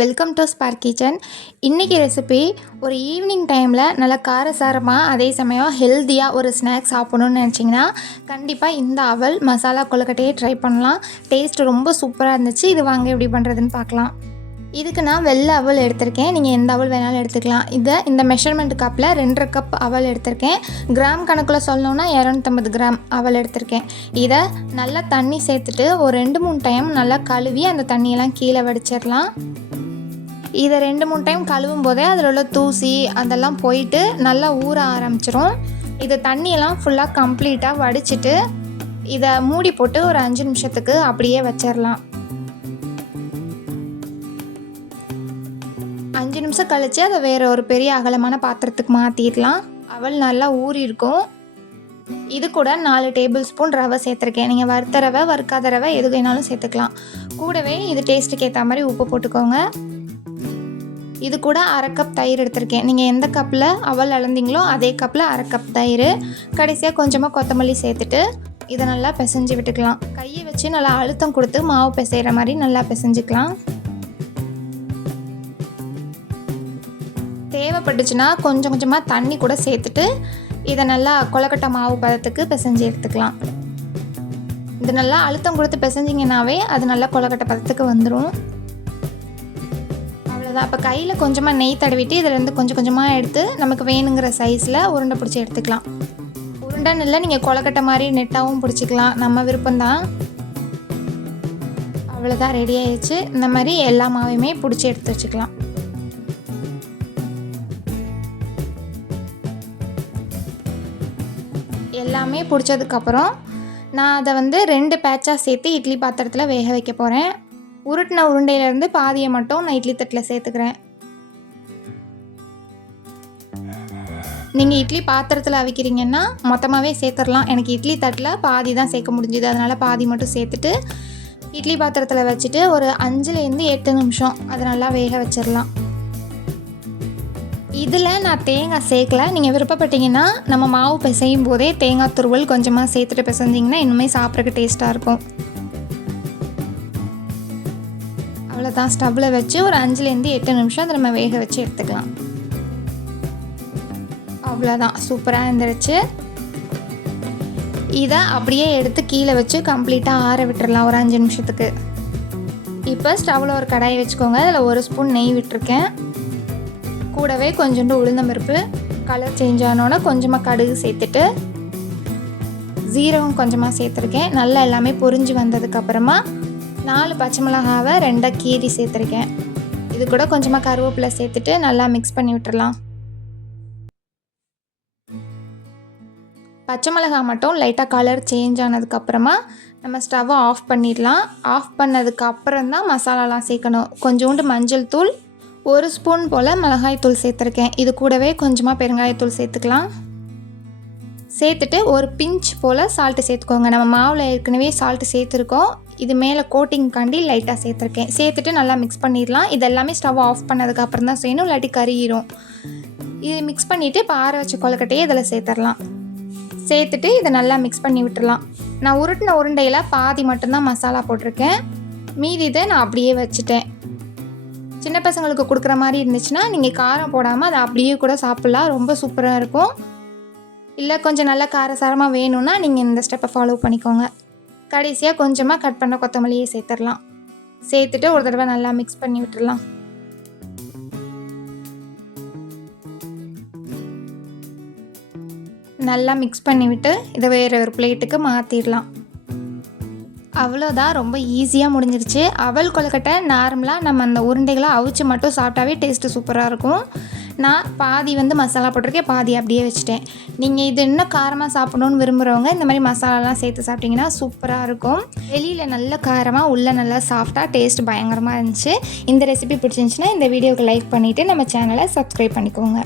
Welcome to spark kitchen. இன்றைக்கி recipe ஒரு evening டைமில் நல்லா காரசாரமாக அதே சமயம் ஹெல்த்தியாக ஒரு ஸ்நாக்ஸ் சாப்பிடணுன்னு நினச்சிங்கன்னா கண்டிப்பாக இந்த அவல் மசாலா கொழுக்கட்டையை ட்ரை பண்ணலாம். டேஸ்ட் ரொம்ப சூப்பராக இருந்துச்சு. இது வாங்க எப்படி பண்ணுறதுன்னு பார்க்கலாம். இதுக்கு நான் வெள்ளை அவல் எடுத்திருக்கேன். நீங்கள் எந்த அவல் வேணாலும் எடுத்துக்கலாம். இந்த மெஷர்மெண்ட் கப்பில் 2.5 கப் அவல் எடுத்திருக்கேன். கிராம் கணக்கில் சொல்லணுன்னா 250 கிராம் அவல் எடுத்திருக்கேன். இதை நல்லா தண்ணி சேர்த்துட்டு ஒரு 2-3 டைம் நல்லா கழுவி அந்த தண்ணியெல்லாம் கீழே வடிச்சிடலாம். இதை 2-3 டைம் கழுவும் போதே அதில் உள்ள தூசி அதெல்லாம் போயிட்டு நல்லா ஊற ஆரம்பிச்சிரும். இது தண்ணியெல்லாம் ஃபுல்லாக கம்ப்ளீட்டாக வடிச்சிட்டு இதை மூடி போட்டு ஒரு 5 நிமிஷத்துக்கு அப்படியே வச்சிடலாம். 5 நிமிஷம் கழித்து அதை வேறு ஒரு பெரிய அகலமான பாத்திரத்துக்கு மாற்றிடலாம். அவல் நல்லா ஊறி இருக்கும். இது கூட 4 டேபிள் ஸ்பூன் ரவை சேர்த்துருக்கேன். நீங்கள் வறுத்த ரவை வறுக்காத ரவை எது வேணாலும் சேர்த்துக்கலாம். கூடவே இது டேஸ்ட்டுக்கு ஏற்ற மாதிரி உப்பு போட்டுக்கோங்க. இது கூட 1/2 கப் தயிர் எடுத்திருக்கேன். நீங்கள் எந்த கப்பில் அவல் அளந்தீங்களோ அதே கப்பில் 1/2 கப் தயிர். கடைசியாக கொஞ்சமாக கொத்தமல்லி சேர்த்துட்டு இதை நல்லா பிசைஞ்சு விட்டுக்கலாம். கையை வச்சு நல்லா அழுத்தம் கொடுத்து மாவு பிசைகிற மாதிரி நல்லா பிசைஞ்சிக்கலாம். தேவைப்பட்டுச்சுன்னா கொஞ்சம் கொஞ்சமாக தண்ணி கூட சேர்த்துட்டு இதை நல்லா கொழுக்கட்டை மாவு பதத்துக்கு பிசைஞ்சு எடுத்துக்கலாம். இது நல்லா அழுத்தம் கொடுத்து பிசைஞ்சிங்கன்னாவே அது நல்லா கொழுக்கட்டை பதத்துக்கு வந்துடும். அவ்வளோதான். இப்போ கையில் கொஞ்சமாக நெய் தடவிட்டு இதிலேருந்து கொஞ்சம் கொஞ்சமாக எடுத்து நமக்கு வேணுங்கிற சைஸில் உருண்டை பிடிச்சி எடுத்துக்கலாம். உருண்டைன்னு இல்லை, நீங்கள் கொழுக்கட்டை மாதிரி நெட்டாகவும் பிடிச்சிக்கலாம், நம்ம விருப்பம்தான். அவ்வளோதான், ரெடி ஆயிடுச்சு. இந்த மாதிரி எல்லா மாவையுமே பிடிச்சி எடுத்து வச்சுக்கலாம். எல்லாமே பிடிச்சதுக்கப்புறம் நான் அதை 2 பேட்சாக சேர்த்து இட்லி பாத்திரத்தில் வேக வைக்க போகிறேன். உருட்டின உருண்டையிலேருந்து பாதியை மட்டும் நான் இட்லி தட்டில் சேர்த்துக்கிறேன். நீங்கள் இட்லி பாத்திரத்தில் அவிக்கிறீங்கன்னா மொத்தமாகவே சேர்த்துடலாம். எனக்கு இட்லி தட்டில் பாதி தான் சேர்க்க முடிஞ்சுது, அதனால் பாதி மட்டும் சேர்த்துட்டு இட்லி பாத்திரத்தில் வச்சுட்டு ஒரு 5-8 நிமிஷம் அதை நல்லா வேக வச்சிடலாம். இதில் நான் தேங்காய் சேர்க்கல. நீங்கள் விருப்பப்பட்டீங்கன்னா நம்ம மாவு பிசையும் போதே தேங்காய் துருவல் கொஞ்சமாக சேர்த்துட்டு பிசைஞ்சிங்கன்னா இன்னுமே சாப்பிட்றதுக்கு டேஸ்ட்டாக இருக்கும். அவ்வளோதான். ஸ்டவ்வில் வச்சு ஒரு 5-8 நிமிஷம் அதை நம்ம வேக வச்சு எடுத்துக்கலாம். அவ்வளோதான், சூப்பராக இருந்துருச்சு. இதை அப்படியே எடுத்து கீழே வச்சு கம்ப்ளீட்டாக ஆற விட்டுடலாம் ஒரு 5 நிமிஷத்துக்கு. இப்போ ஸ்டவ்வில் ஒரு கடாயை வச்சுக்கோங்க. அதில் 1 ஸ்பூன் நெய் விட்டுருக்கேன். கூடவே கொஞ்சோண்டு உளுந்தம்பருப்பு, கலர் சேஞ்ச் ஆனோன்னா கொஞ்சமாக கடுகு சேர்த்துட்டு ஜீரகம் கொஞ்சமாக சேர்த்துருக்கேன். நல்லா எல்லாமே பொரிஞ்சு வந்ததுக்கப்புறமா 4 பச்சை மிளகாவை 2 கீரி சேர்த்துருக்கேன். இது கூட கொஞ்சமாக கருவேப்பிலை சேர்த்துட்டு நல்லா மிக்ஸ் பண்ணி விட்டுடலாம். பச்சை மிளகாய் மட்டும் லைட்டாக கலர் சேஞ்ச் ஆனதுக்கப்புறமா நம்ம ஸ்டவ்வை ஆஃப் பண்ணிடலாம். ஆஃப் பண்ணதுக்கப்புறம் தான் மசாலாலாம் சேர்க்கணும். கொஞ்சோண்டு மஞ்சள் தூள், 1 ஸ்பூன் போல் மிளகாய்த்தூள் சேர்த்துருக்கேன். இது கூடவே கொஞ்சமாக பெருங்காயத்தூள் சேர்த்துக்கலாம். சேர்த்துட்டு ஒரு பிஞ்ச் போல் சால்ட்டு சேர்த்துக்கோங்க. நம்ம மாவில் ஏற்கனவே சால்ட்டு சேர்த்துருக்கோம். இது மேலே கோட்டிங்காண்டி லைட்டாக சேர்த்துருக்கேன். சேர்த்துட்டு நல்லா மிக்ஸ் பண்ணிடலாம். இது எல்லாமே ஸ்டவ் ஆஃப் பண்ணதுக்கப்புறம் தான் செய்யணும், இல்லாட்டி கருகிரும். இது மிக்ஸ் பண்ணிவிட்டு இப்போ ஆற வச்ச கொழுக்கட்டையை இதில் சேர்த்துடலாம். சேர்த்துட்டு இதை நல்லா மிக்ஸ் பண்ணி விட்டுடலாம். நான் உருட்டின உருண்டையில் பாதி மட்டும்தான் மசாலா போட்டிருக்கேன். மீதி இதை நான் அப்படியே வச்சுட்டேன். சின்ன பசங்களுக்கு கொடுக்குற மாதிரி இருந்துச்சுன்னா நீங்கள் காரம் போடாமல் அதை அப்படியே கூட சாப்பிட்லாம், ரொம்ப சூப்பராக இருக்கும். இல்லை கொஞ்சம் நல்லா காரசாரமாக வேணும்னா நீங்கள் இந்த ஸ்டெப்பை ஃபாலோ பண்ணிக்கோங்க. கடைசியாக கொஞ்சமாக கட் பண்ண கொத்தமல்லியை சேர்த்துடலாம். சேர்த்துட்டு ஒரு தடவை நல்லா மிக்ஸ் பண்ணி விட்டுடலாம். நல்லா மிக்ஸ் பண்ணிவிட்டு இதை வேறு ஒரு பிளேட்டுக்கு மாற்றிடலாம். அவ்வளோதான், ரொம்ப ஈஸியாக முடிஞ்சிருச்சு. அவல் கொழுக்கட்டை நார்மலாக நம்ம அந்த உருண்டைகளை அவிச்சு மட்டும் சாப்பிட்டாவே டேஸ்ட்டு சூப்பராக இருக்கும். நான் பாதி மசாலா போட்டிருக்கேன், பாதி அப்படியே வச்சுட்டேன். நீங்கள் இது இன்னும் காரமாக சாப்பிடணுன்னு விரும்புகிறவங்க இந்த மாதிரி மசாலாலாம் சேர்த்து சாப்பிட்டிங்கன்னா சூப்பராக இருக்கும். வெளியில் நல்ல காரமாக, உள்ளே நல்லா சாஃப்டாக, டேஸ்ட் பயங்கரமாக இருந்துச்சு. இந்த ரெசிபி பிடிச்சிருந்துச்சுன்னா இந்த வீடியோவுக்கு லைக் பண்ணிவிட்டு நம்ம சேனலை சப்ஸ்கிரைப் பண்ணிக்கோங்க.